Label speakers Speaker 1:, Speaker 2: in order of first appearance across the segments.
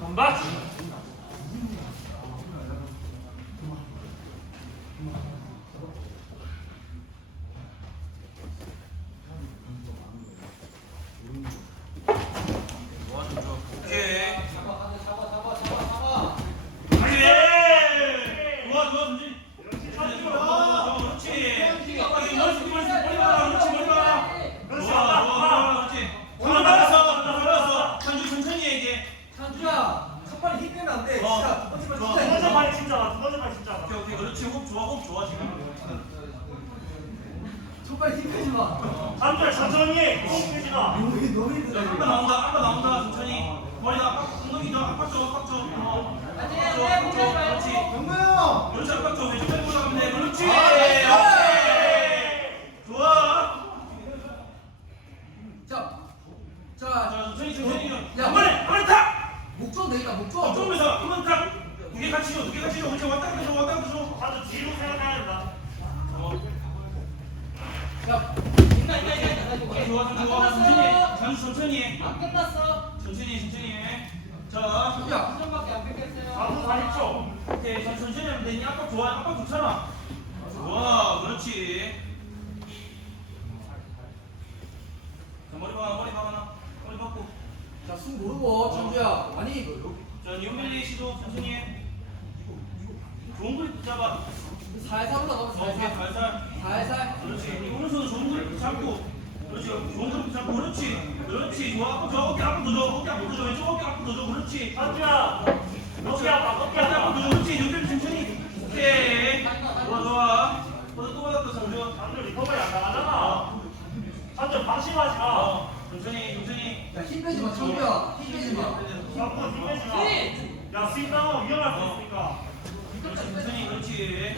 Speaker 1: 건박.
Speaker 2: 오케이.
Speaker 1: 예.
Speaker 2: 좋아, 좋아, 천천히. 그렇지. 아빠, 이거 멀리, 멀리, 멀리 가라. 그렇지, 멀리 가라.
Speaker 1: 그렇지,
Speaker 2: 좋아,
Speaker 1: 아빠,
Speaker 2: 좋아,
Speaker 1: 아빠.
Speaker 2: 그렇지. 들어가서, 들어가서. 천천히, 천천히 해, 이제.
Speaker 3: 찬주야, 첫 판에 힘 빼면 안 돼.
Speaker 2: 어.
Speaker 3: 진짜. 첫 번째
Speaker 2: 좋아.
Speaker 3: 진짜
Speaker 1: 두 번째
Speaker 3: 힘
Speaker 1: 말 진짜 두 번째 말 진짜.
Speaker 2: 오케이, 오케이. 그렇지. 호흡 좋아, 호흡 좋아, 지금.
Speaker 3: 첫 판에 힘 빼지 마.
Speaker 1: 잠들 천천히 해. 힘 빼지 마.
Speaker 3: 너무 너무
Speaker 2: 자,
Speaker 3: 힘들어.
Speaker 2: 아빠 나온다, 아빠 나온다, 천천히. 머리다, 아빠, 엉덩이 좀, 아빠 쪽, 아빠 쪽. 어. 아빠 쪽, 아빠 쪽. 그렇지.
Speaker 3: 영구 형.
Speaker 2: 그렇지, 아빠 쪽. 왼쪽 빼고 나가면 돼. 그렇지.
Speaker 3: 아,
Speaker 2: 오케이. 좋아.
Speaker 3: 자, 자,
Speaker 2: 자, 천천히, 천천히.
Speaker 3: 야,
Speaker 2: 한 번에, 한 번에 탁!
Speaker 3: 목조 내니까 목조.
Speaker 2: 어, 조금에서 한번 탁! 두 개 같이 줘, 두 개 같이 줘. 그렇지, 왔다 갔다 줘, 왔다 갔다 줘.
Speaker 1: 다들 뒤로 생각해야 된다.
Speaker 2: 어.
Speaker 3: 야,
Speaker 2: 좋아, 좋아, 좋아. 천천히 해. 잠시 천천히 해.
Speaker 4: 안 끝났어.
Speaker 2: 천천히 해, 천천히 해. 자,
Speaker 3: 야,
Speaker 4: 수정밖에 안 뺏겼어요.
Speaker 1: 4분 40초.
Speaker 2: 오케이. 자, 천천히 하면 되니? 아빠 좋아, 아빠 좋잖아. 좋아, 그렇지. 자, 머리 봐, 머리 봐, 머리 받고.
Speaker 3: 자, 숨 모르고 찬주야. 아니,
Speaker 2: 자, 뉴밀리 시도 천천히 해. 좋은 그립 잡아.
Speaker 3: 살살 올라가면
Speaker 2: 어, 오케이,
Speaker 3: 살살.
Speaker 2: 살살.
Speaker 3: 살살.
Speaker 2: 그렇지. 이 오른손은 좋은 그립 잡고. 그렇지. 좋은 그립 잡고. 그렇지. 그렇지. 좋아. 줘. 어깨 앞으로 줘. 어깨 앞으로 줘. 왼쪽 어깨 앞으로 줘. 그렇지.
Speaker 1: 잠들아. 어깨 아파. 어깨 아파.
Speaker 2: 앞으로 줘. 그렇지. 눈빛 천천히. 오케이. 좋아, 좋아. 어디 또 받았다, 상주.
Speaker 1: 잠들 리커버리 안 나가잖아. 잠들 방심하지 마.
Speaker 2: 어, 천천히, 천천히.
Speaker 3: 야, 힘 빼지 마, 찬주야. 힘 빼지 마.
Speaker 1: 자꾸 힘 빼지 마. 야, 스윙 다운 위험할 수 있으니까.
Speaker 2: 천천히. 그렇지.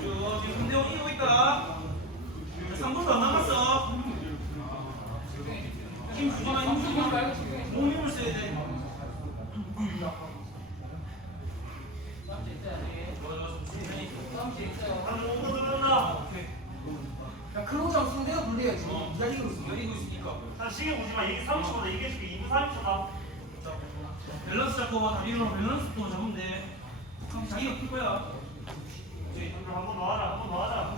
Speaker 2: 그리고 지금 김대원 이기고 있다. 3분도 안 남았어. 힘 주지 마, 힘 주지 마. 몸 힘을 써야 돼. 좋아, 좋아, 천천히.
Speaker 1: 잠들 5분 들어온다.
Speaker 2: 오케이.
Speaker 3: 야, 클로즈하고 상대가 불리해 지금.
Speaker 2: 어,
Speaker 3: 네가 이기고 있어.
Speaker 2: 열리고 있으니까.
Speaker 1: 자, 시계 보지 마. 이게 30초다. 이게 지금 2분 40초다.
Speaker 2: 자, 밸런스 잡고 다리로 밸런스 또 잡으면 돼. 그럼 자기가 풀 거야. 이제
Speaker 1: 한번 더 하자. 한번 더 하자.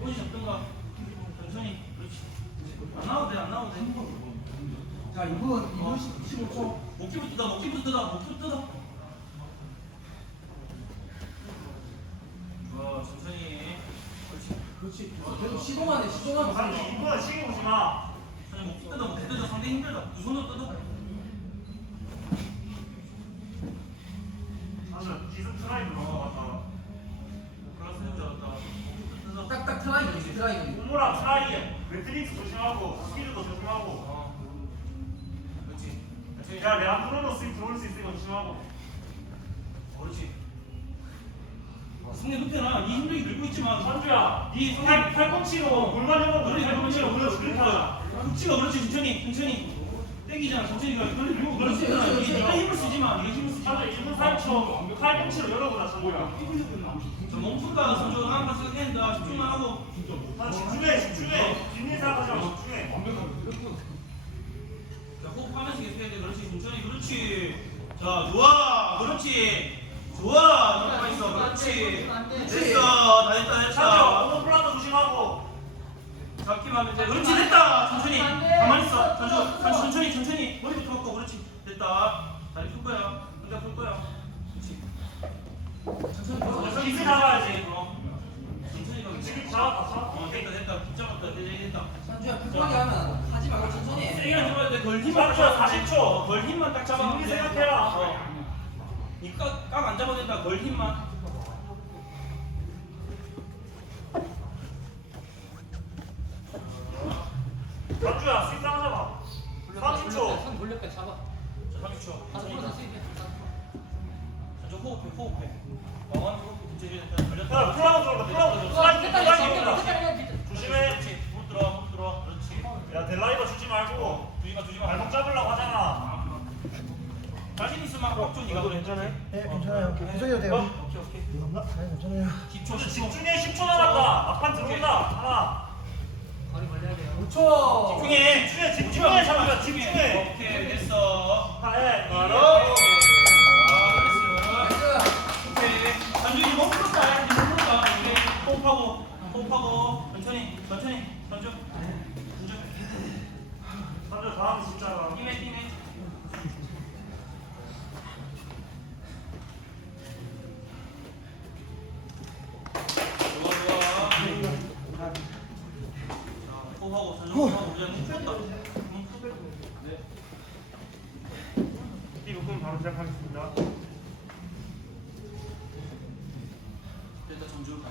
Speaker 2: 꼬지 잡든가. 천천히. 그렇지. 안 돼, 안 돼.
Speaker 3: 자, 2분, 2분 15초.
Speaker 2: 목기부터 뜯어, 목기부터 뜯어, 목기부터 뜯어. 좋아, 천천히. 그렇지.
Speaker 3: 그렇지. 계속
Speaker 1: 잠들
Speaker 3: 해.
Speaker 1: 2분 시계 보지 마.
Speaker 2: 천천히 목기 뜯어, 목기 뜯어. 상대 힘들다. 두 손으로 뜯어.
Speaker 1: 잠들 기습 트라이브 넘어갔다.
Speaker 2: 그렇스 해줄 줄 알았다. 목기 뜯어.
Speaker 3: 딱딱 트라이거지, 트라이거.
Speaker 1: 우무랑 트 라이. 매트릭스 조심하고. 스피드도 조심하고.
Speaker 2: 어. 그렇지. 천천히.
Speaker 1: 야, 내가 프로노 스윙 들어올 수 있으니까 조심하고.
Speaker 2: 그렇지. 성내 눕혀놔. 네 힘들게 들고 있지만.
Speaker 1: 선주야.
Speaker 2: 네 성내
Speaker 1: 팔, 팔꿈치로 골반 해보고
Speaker 2: 그렇지,
Speaker 1: 팔꿈치로
Speaker 2: 그렇지.
Speaker 1: 그렇게 하자.
Speaker 2: 국지가 그렇지, 천천히, 천천히. 땡기잖아, 천천히 가. 그래, 그리고
Speaker 3: 그렇지,
Speaker 2: 그렇지,
Speaker 3: 그렇지.
Speaker 2: 힘을 쓰지 마. 네가 힘을 쓰지 마.
Speaker 1: 선주 2분 30초. 팔꿈치로 열어보자, 선주야.
Speaker 2: 자, 몸풀다, 선조 하나 만 생각한다. 집중만 하고.
Speaker 1: 난 집중해, 집중해. 뒷일 마, 집중해.
Speaker 2: 자, 호흡하면서 계속 해야 돼. 그렇지, 천천히, 그렇지. 자, 좋아, 그렇지. 좋아, 가만 있어, 그렇지. 됐어, 다 됐다,
Speaker 1: 선주,
Speaker 2: 됐다.
Speaker 1: 오버 플라도 조심하고.
Speaker 2: 잡기만 하면 돼. 그렇지, 됐다. 천천히. 가만 있어. 천천히, 천천히, 천천히. 머리부터 꺾고, 그렇지. 됐다. 다리 풀 거야. 혼자 풀 거야. 그렇지. 천천히
Speaker 1: 어, 기스 잡아야지.
Speaker 2: 어. 천천히 가.
Speaker 1: 지금 잡았다, 잡았다.
Speaker 2: 어, 됐다, 됐다. 붙 잡았다. 됐다, 됐다.
Speaker 3: 찬주야, 급하게 하면 하지 말고 천천히 해.
Speaker 2: 돼. 걸 힘만 딱
Speaker 1: 잡죠,
Speaker 2: 잡아야 돼.
Speaker 1: 40초.
Speaker 2: 어, 걸 힘만 딱 잡아면
Speaker 1: 준비
Speaker 2: 돼.
Speaker 1: 생각해라.
Speaker 2: 어. 이깍안 잡아도 된다. 걸 힘만.
Speaker 1: 선주야, 스윙 잡아. 30초.
Speaker 4: 잡아.
Speaker 2: 자, 30초.
Speaker 4: 가서
Speaker 2: 천천히
Speaker 4: 풀어서
Speaker 2: 가.
Speaker 4: 수입해.
Speaker 2: 자, 저 호흡해, 호흡해. 마음 호흡 문제
Speaker 1: 야,
Speaker 2: 걸렸다.
Speaker 1: 플라워 들어온다, 플라워 들어온다. 온다. 조심해.
Speaker 2: 그렇지. 못 들어와, 못 들어와. 그렇지.
Speaker 1: 야, 델라이버 주지 말고.
Speaker 2: 주지 마, 주지 마.
Speaker 1: 발목 잡으려고 하잖아.
Speaker 2: 자신 있으면 꽉 줘, 니가.
Speaker 5: 괜찮아요? 네, 괜찮아요. 오케이. 구석이도 돼요.
Speaker 2: 오케이, 오케이. 10초
Speaker 1: 저도
Speaker 2: 10초
Speaker 1: 집중해 10초 남았다 막판 들어온다. 하나.
Speaker 3: 5초.
Speaker 2: 집중해.
Speaker 1: 집중해 집중해. 잠깐만 집중해.
Speaker 2: 오케이 됐어.
Speaker 1: 하나
Speaker 2: 바로.
Speaker 1: 바로
Speaker 2: 아 됐어 오케이. 전준이 몸 풀었다 이제 몸 풀었다 오케이 호흡하고 호흡하고. 천천히 천천히. 전주 전주
Speaker 1: 삼조 다음 진짜
Speaker 2: 힘내 힘내 좋아 좋아 자 호흡하고 전주 호흡하고 이제 몸 풀었다 몸 풀었다 네
Speaker 1: 이 부분 바로 시작하겠습니다
Speaker 2: 됐다 전주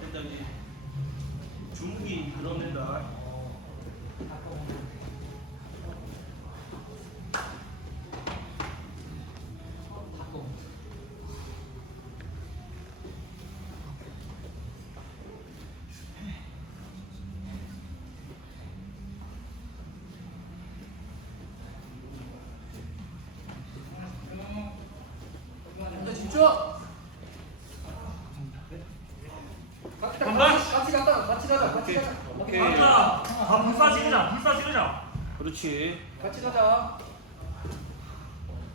Speaker 2: 됐다 이제 주무기 늘어낸다
Speaker 3: 이제 집중 같이 같이 같이 갔다가 같이 가자 같이 가자
Speaker 2: 오케이.
Speaker 1: 삼조야 다 불사 지르자 불사 지르자
Speaker 2: 그렇지.
Speaker 3: 같이 가자.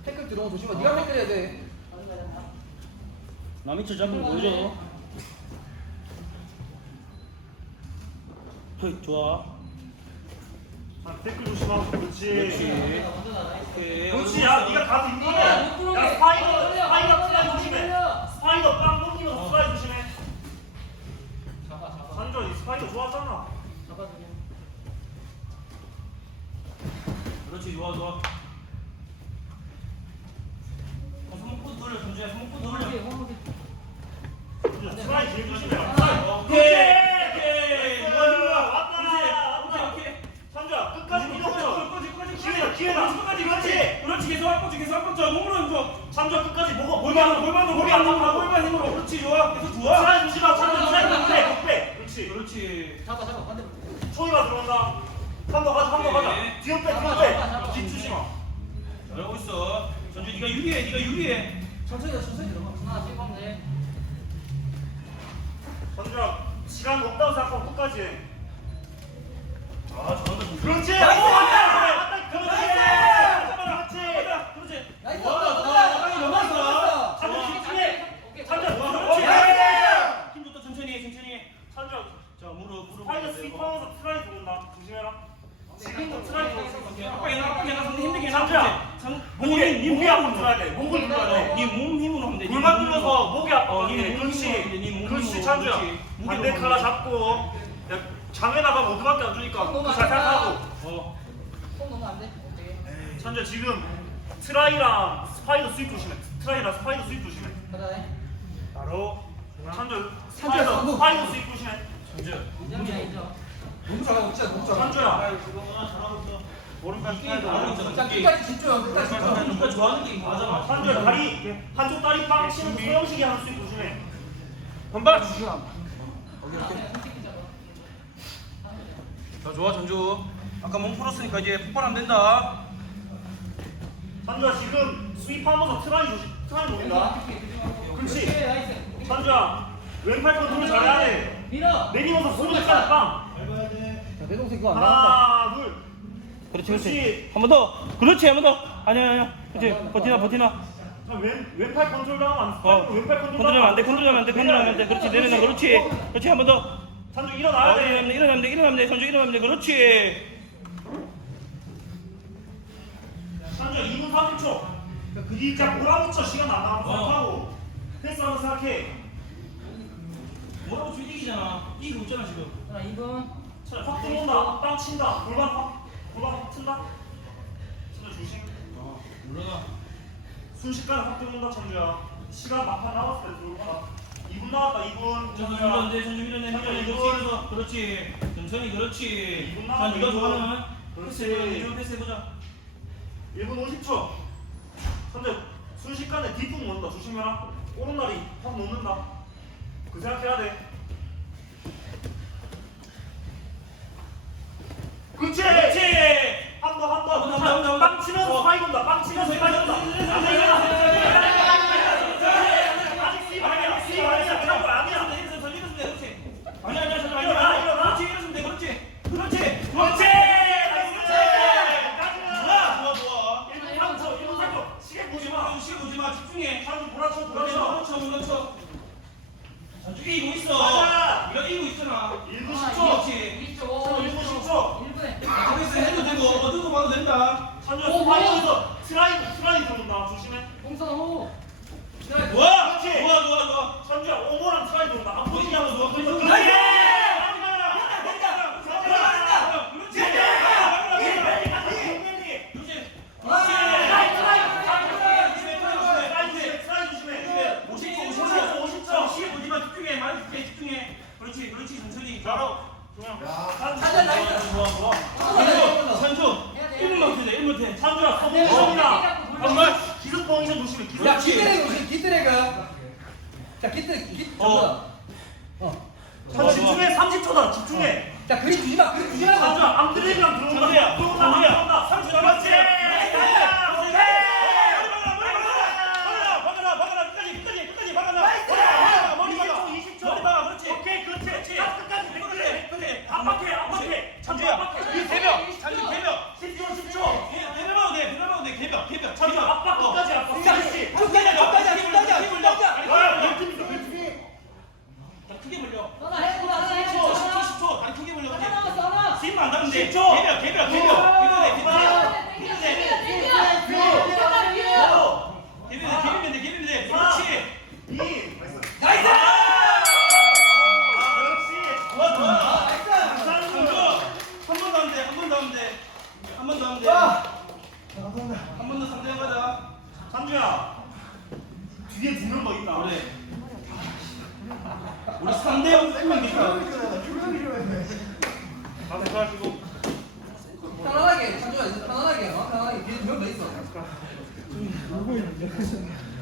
Speaker 3: 태클 들어오면 조심해. 네가 태클 해야 돼.
Speaker 2: 남이 쳐 잡으면 보여줘? 헤이 좋아.
Speaker 1: 자 댓글 조심하고 그렇지.
Speaker 2: 그렇지. 오케이.
Speaker 1: 그렇지 야 네가 가서 인도해 야 스파이더 스파이더 트라이 조심해 스파이더 빵 넘기면서 트라이 조심해 삼조 이 스파이더 좋았잖아
Speaker 2: 그렇지 좋아 좋아 어, 손목부터 돌려 전주야 손목부터 돌려
Speaker 1: 트라이 제일 조심해
Speaker 2: 오케이 오케이 좋아 좋아
Speaker 1: 왔다
Speaker 2: 오케이
Speaker 1: 왔다
Speaker 2: 오케이
Speaker 1: 삼조야 끝까지 밀어붙여
Speaker 2: 끝까지 끝까지
Speaker 1: 기회다 기회다
Speaker 2: 끝까지 그렇지 그렇지 계속 한 번씩 계속 한 번씩 몸으로 좀
Speaker 1: 삼조 끝까지 먹어
Speaker 2: 골반으로 골반으로 골반 힘으로 골반 힘으로 그렇지 좋아 계속 좋아
Speaker 1: 트라이 조심하 삼조 트라이 못해 못빼 그렇지
Speaker 2: 그렇지
Speaker 3: 잡아 잡아 반대로
Speaker 1: 초이가 들어온다 한번 가자 한번 가자.
Speaker 2: 오케이.
Speaker 1: 뒤로 빼 뒤로 빼. 뒤 주지 마
Speaker 2: 잘하고 있어. 전주 네가 유리해 네가 유리해.
Speaker 3: 천천히 가 천천히 들어가.
Speaker 1: 삼조야 시간 없다고 생각하고 끝까지 해.
Speaker 2: 아 잘한다 전주
Speaker 1: 그렇지!
Speaker 2: 나이스!
Speaker 1: 오! 그렇지!
Speaker 2: 나이스!
Speaker 1: 그렇지
Speaker 3: 나이스!
Speaker 1: 집중해
Speaker 2: 힘 좋다 천천히 해 천천히 해. 자 무릎 무릎
Speaker 1: 파이더 스위퍼하면서 트라이 들어온다. 조심해라 지금도 트라이 들어온다
Speaker 2: 압박해 나 압박해 나 상대 힘들게 나
Speaker 1: 삼주야. 목에 목이 한번 들어야 돼. 목을 눌러야 돼.
Speaker 2: 네몸 힘으로 하면 돼
Speaker 1: 골반 눌러서 목이 아파.
Speaker 2: 어, 네몸
Speaker 1: 그렇지.
Speaker 2: 힘으로 하면 돼, 네몸
Speaker 1: 그렇지
Speaker 2: 힘으로.
Speaker 1: 찬주야.
Speaker 2: 그렇지.
Speaker 1: 반대
Speaker 2: 무게로
Speaker 1: 칼라
Speaker 2: 하면 돼.
Speaker 1: 잡고 야, 장에 나가면 어디밖에 안 주니까
Speaker 3: 너무
Speaker 1: 그거
Speaker 3: 잘안 된다.
Speaker 1: 생각하고.
Speaker 2: 어.
Speaker 3: 손 넣으면 안돼. 오케이.
Speaker 1: 찬주야 지금 트라이랑 스파이더 스윗 조심해. 트라이랑 스파이더 스윗 조심해.
Speaker 3: 가자
Speaker 1: 바로 찬주
Speaker 3: 찬주야,
Speaker 1: 스파이더
Speaker 3: 성공.
Speaker 1: 스파이더 스윗 조심해
Speaker 3: 너무 잘하고 진짜 너무 잘하고.
Speaker 2: 잘하고 있어.
Speaker 1: 오른발
Speaker 2: 잘하고
Speaker 1: 오른발.
Speaker 2: 있어
Speaker 3: 자 끝까지 집중 끝까지 집중.
Speaker 2: 누가 좋아하는 게 맞아
Speaker 1: 찬주야 다리. 한쪽 다리 빵 치는 소형식이 하는 스윗 조심해.
Speaker 2: 한발. 오케이 오케이. 자 좋아 전주. 아까 몸 풀었으니까 이제 폭발하면 된다.
Speaker 1: 찬주야 지금 스윗하면서 트라이 조심 트라이 노린다. 그렇지. 찬주야 왼팔 컨트롤 잘해야 돼.
Speaker 3: 밀어.
Speaker 1: 내리면서 수비까지 빵
Speaker 3: 내 동생 그거 안
Speaker 1: 하나 둘.
Speaker 2: 그렇지
Speaker 1: 그렇지.
Speaker 2: 그렇지. 한 번 더. 그렇지 한 번 더. 아니야 아니야. 그렇지. 버티나 버티나.
Speaker 1: 자, 왼, 왼팔 컨트롤 당하면 안 돼.
Speaker 2: 어.
Speaker 1: 왼팔 컨트롤
Speaker 2: 컨트롤 하면 안 돼. 컨트롤 하면 안 돼. 컨트롤 하면 안 돼. 그렇지. 내려놔. 그렇지. 그렇지. 한 번더.
Speaker 1: 찬주
Speaker 2: 아,
Speaker 1: 일어나야 돼.
Speaker 2: 일어나면 돼, 일어나면 돼, 일어나면 돼, 선주 일어나면 돼, 그렇지.
Speaker 1: 찬주 2분 30초. 이자 몰아붙여. 시간 안.
Speaker 2: 어.
Speaker 1: 생각하고. 패스하면서 생각해.
Speaker 2: 뭐라고 지금 이기잖아. 이기고 있잖아 지금.
Speaker 1: 자, 확 들어온다. 빵 친다. 골반 확. 골반 확 튼다. 찬주 조심.
Speaker 2: 어, 물러나.
Speaker 1: 순식간에 확 들어온다 찬주야. 시간 막판 남았을 때 들어온다. 2분 남았다 2분.
Speaker 2: 선주 밀어내, 선주 밀어내, 밀어내, 그렇지, 그래서, 그렇지. 천천히, 그렇지.
Speaker 1: 이분
Speaker 2: 자,
Speaker 1: 남았다,
Speaker 2: 네가
Speaker 1: 이분.
Speaker 2: 좋아하는
Speaker 1: 그렇지.
Speaker 2: 패스 해보자, 이런 패스 해보자.
Speaker 1: 1분 50초. 근데 순식간에 뒷북 넣는다. 조심해라. 오른 날이 확 놓는다. 그 생각해야 돼. 그렇지.
Speaker 2: 그렇지.
Speaker 1: 한 번, 한 번.
Speaker 2: 한 번, 한 번.
Speaker 1: 빵 치면서
Speaker 2: 어.
Speaker 1: 스파이 돈다. 빵 치면서 스파이 돈다.
Speaker 2: 우리 3대 0 승리니까.
Speaker 1: 다들 가지고.
Speaker 3: 편안하게, 이제 편안하게, 어? 편안하게. 뒤에 두명더 있어.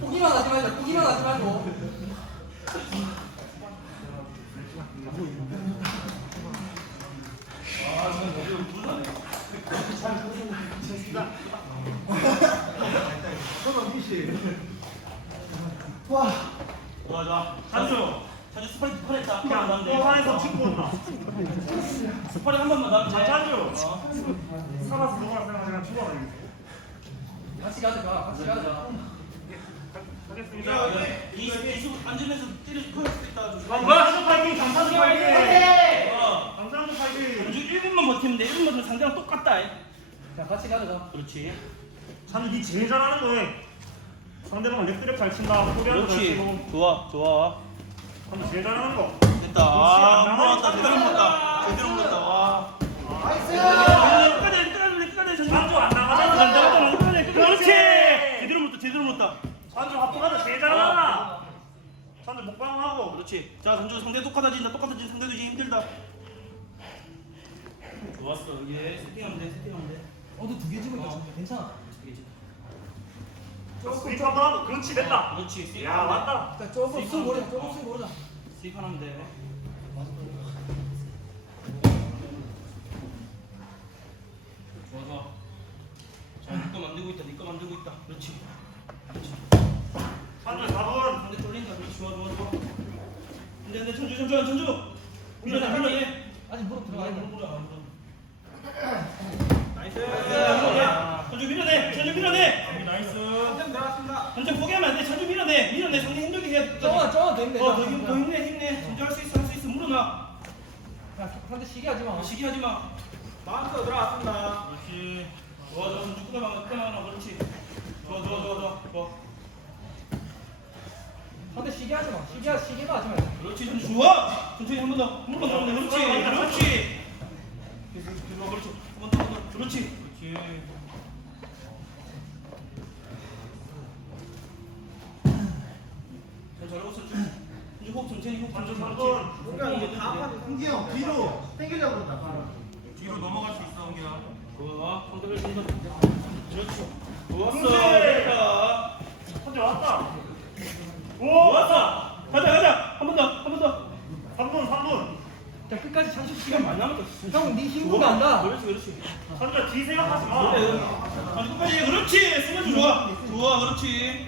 Speaker 3: 포기만 하지 말자, 포기만 하지 말고.
Speaker 2: 좋아, 좋아.
Speaker 1: 찬주.
Speaker 2: 찬주 스파링 두번 했다. 한번
Speaker 1: 야,
Speaker 2: 더 하면 돼.
Speaker 1: 또 안에서 친구 온다. 찬주.
Speaker 2: 어.
Speaker 1: 살아서 너랑 생각하면 추가 알겠어.
Speaker 3: 같이 가자, 같이 가자.
Speaker 1: 하겠습니다.
Speaker 2: 이 이수 앉으면서 때릴 수 있다. 조심해.
Speaker 1: 강사주 파이팅, 강사주 파이팅.
Speaker 2: 어.
Speaker 1: 강사주 파이팅.
Speaker 2: 전주 1분만 버티면 돼. 1분만 버티면 상대랑 똑같다.
Speaker 3: 자, 같이 가자.
Speaker 2: 그렇지.
Speaker 1: 찬주 니 제일 잘하는 거에 상대방을 렉드랩 잘 친다. 코리아도 잘 치고.
Speaker 2: 그렇지. 좋아, 좋아.
Speaker 1: 찬주 제일 잘하는 거.
Speaker 2: 됐다. 아, 물었다. 제대로 물었다. 제대로 물었다. 와. 끝까지, 끝까지, 끝까지. 전주. 끝까지. 그렇지.
Speaker 1: 자,
Speaker 2: 전주 상대 똑같아 진다. 똑같아 진 상대도 이제 힘들다. 좋았어. 이게 세팅하면 돼. 세팅하면 돼.
Speaker 3: 어, 너두개 찍으니까 괜찮아.
Speaker 1: 스위치 한번 하고. 그렇지 됐다.
Speaker 2: 그렇지.
Speaker 1: 야 왔다.
Speaker 3: 자, 조금 숨 고르자, 조금 숨 고르자.
Speaker 2: 스입하면 돼. 좋아 좋아. 자, 니거 만들고 있다. 만들고 있다. 그렇지. 그렇지.
Speaker 1: 찬주 4분.
Speaker 2: 상대 쫄린다. 그렇지. 좋아 좋아 좋아. 근데 근데 전주 전주 전주. 밀어내 밀어내.
Speaker 3: 아직 무릎 들어가 있네.
Speaker 2: 나이스. 밀어내. 전주 밀어내. 전주 밀어내.
Speaker 1: 나이스.
Speaker 2: 전주 포기하면 안 돼. 전주 밀어내. 밀어내. 상대 힘들게
Speaker 3: 쪼만, 쪼만 되면 되잖아.
Speaker 2: 어, 힘, 더 힘내, 힘내. 진짜 할수 있어, 할 수 있어. 물어놔.
Speaker 3: 야, 상대 시기 하지 마.
Speaker 2: 시기하지 마. 마음껏 들어왔습니다.
Speaker 1: 그렇지.
Speaker 2: 좋아, 좋아. 전주 끊어봐, 끊어봐. 그렇지. 좋아, 좋아, 좋아, 좋아. 좋아.
Speaker 3: 상대 시기 하지 마. 하, 시기만 하지 마.
Speaker 2: 그렇지, 전주 좋아. 천천히 한번 더. 한번 더, 한 번 더. 그렇지, 그렇지. 계속, 계속, 그렇지. 한번 더, 한번 더. 그렇지. 그렇지. 잘 잘하고 있어. 좀. 이제 호흡 천천히 호흡
Speaker 1: 찬주
Speaker 2: 천천히.
Speaker 1: 3분.
Speaker 4: 뭔가 이제 다음 판 흥기 형 뒤로 당기려고 그런다.
Speaker 2: 뒤로 넘어갈 수 있어, 홍기야. 좋아. 선택을 좀 더. 그렇지. 좋았어. 됐다.
Speaker 1: 찬주 왔다. 오.
Speaker 2: 좋았어. 가자, 가자. 한 번 더, 한 번 더.
Speaker 1: 3분 3분.
Speaker 3: 자, 끝까지 찬수
Speaker 2: 시간 많이 남았다.
Speaker 3: 형, 네 힘으로 안다.
Speaker 2: 그렇지, 그렇지.
Speaker 1: 찬주야 뒤 생각하지 마.
Speaker 2: 그래. 아니, 끝까지. 그렇지. 승현이 좋아. 좋아, 그렇지.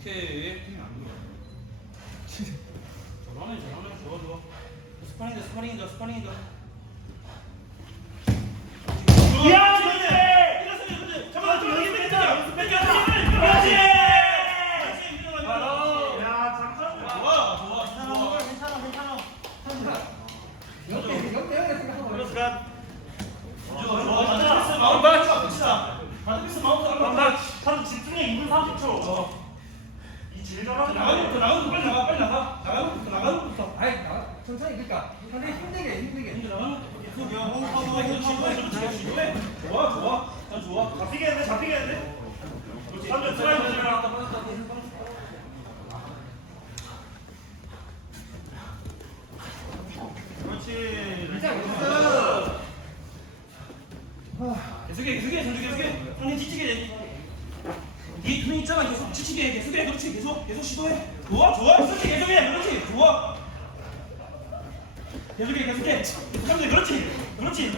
Speaker 2: 오케이. 잘하네, 잘하네. 좋아, 좋아. 스파링이다, 스파링이다, 스파링이다.
Speaker 1: 계속해
Speaker 2: 계속해. 그렇지 그렇지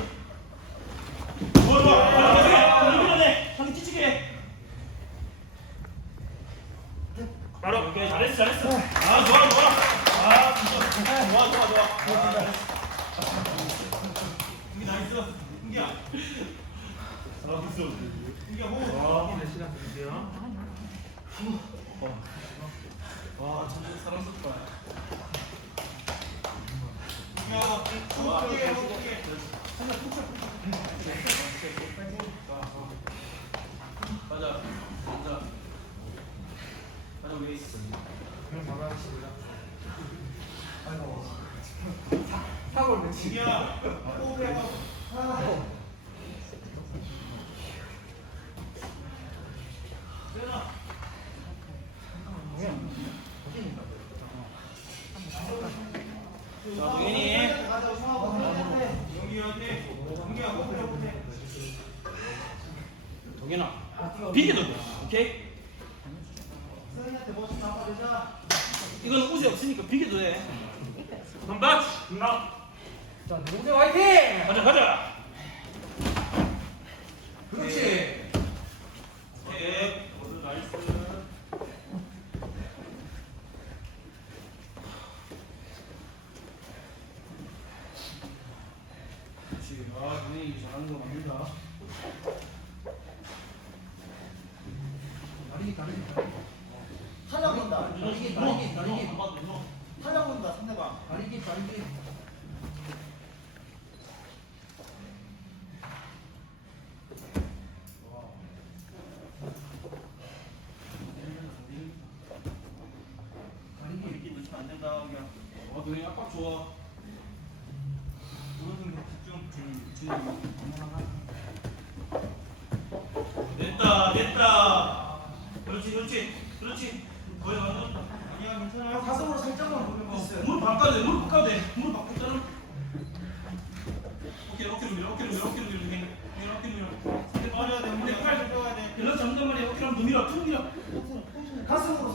Speaker 2: 위에 있습니다. 뽑아요. 아이고. 사골 며칠. 이야.
Speaker 4: 호흡해봐. 좋아.
Speaker 2: 오른손으로 집중 중 중. 됐다 됐다. 그렇지 그렇지 그렇지. 거의 완전 아니야 괜찮아요.
Speaker 4: 가슴으로 살짝만 보면
Speaker 2: 물 바꿔야 돼. 물 바꿔야 돼. 물 바꿔 따라. 오케이 어깨로 밀어 어깨로 밀어 어깨로 밀어 밀어 어깨로 밀어. 근데 빠져야 돼. 근데 팔 좁혀야 돼. 일러 잡는단 말이야. 어깨로 밀어 툭 밀어.
Speaker 4: 가슴으로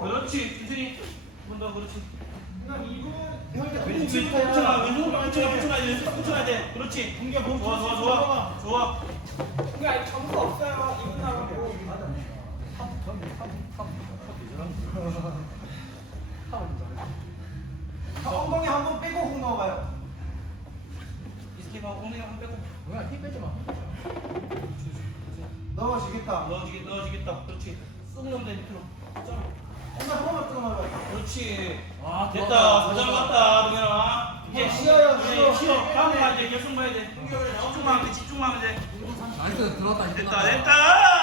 Speaker 2: 그렇지, 준준이. 몸 좋아, 좋아, 좋아, 좋아.
Speaker 5: 그러니까 없어요. 이분 나가고.
Speaker 3: 맞아 탑탑탑탑
Speaker 4: 넘어지겠다.
Speaker 2: 넣어지겠, 넣어지겠다. 그렇지. 돼, 밑으로. 점.
Speaker 4: 엄마 조금만 끊어봐요.
Speaker 2: 그렇지.
Speaker 3: 아,
Speaker 2: 됐다.
Speaker 3: 좋았다.
Speaker 2: 사장 갔다, 동현아. 이제
Speaker 4: 아, 쉬어요, 쉬어.
Speaker 2: 쉬어. 다음 거 이제 결승 봐야 돼. 집중만 하면 돼, 집중만 하면 돼.
Speaker 3: 나이스 들어왔다
Speaker 2: 됐다. 됐다.